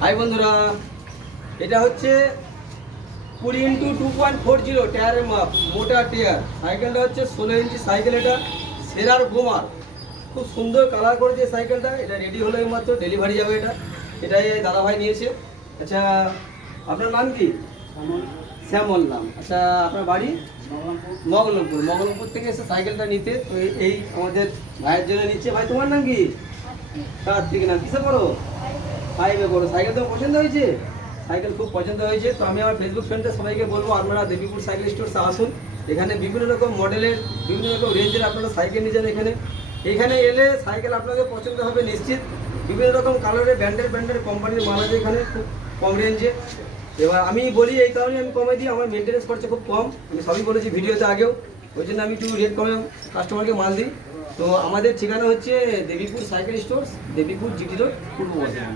High বন্ধুরা, এটা হচ্ছে কুড়ি into two point four zero টায়ারের মাপ, মোটা টায়ার। সাইকেলটা হচ্ছে ষোলো ইঞ্চি সাইকেল, এটা সেরার গোমার খুব সুন্দর কালার করেছে সাইকেলটা, এটা রেডি হলো মাত্র ডেলিভারি যাবে এটা। এটাই দাদাভাই নিয়েছে। আচ্ছা আপনার নাম কি? শ্যামল নাম। আচ্ছা আপনার বাড়ি? মগলমপুর মগলমপুর থেকে এসে সাইকেলটা নিতে, তো এই- এই আমাদের ভাইয়ের জন্য নিচ্ছে। ভাই, তোমার নাম কি? কার্তিক নাম। কিসে পড়ো? ফাইভে পড়ো সাইকেল তো পছন্দ হয়েছে? সাইকেল খুব পছন্দ হয়েছে। তো আমি আমার ফেসবুক ফ্রেন্ডে সবাইকে বলব, আপনারা দেবীপুর সাইকেল স্টোরসে আসুন। এখানে বিভিন্ন রকম মডেলের বিভিন্ন রকম রেঞ্জের আপনারা সাইকেল নিয়ে যান এখানে। এখানে এলে সাইকেল আপনাদের পছন্দ হবে নিশ্চিত। বিভিন্ন রকম কালারের ব্র্যান্ডের ব্র্যান্ডের কোম্পানির মাল আছে এখানে, খুব কম রেঞ্জে এবার আমি বলি, এই কারণে আমি কমে দিই। আমার মেনটেন্স খরচা খুব কম। আমি সবই বলেছি ভিডিওতে আগেও। ওই জন্য আমি একটু রেট কমে কাস্টমারকে মাল দিই। তো আমাদের ঠিকানা হচ্ছে Devipur cycle store Devipur GT road Purba Bardhaman.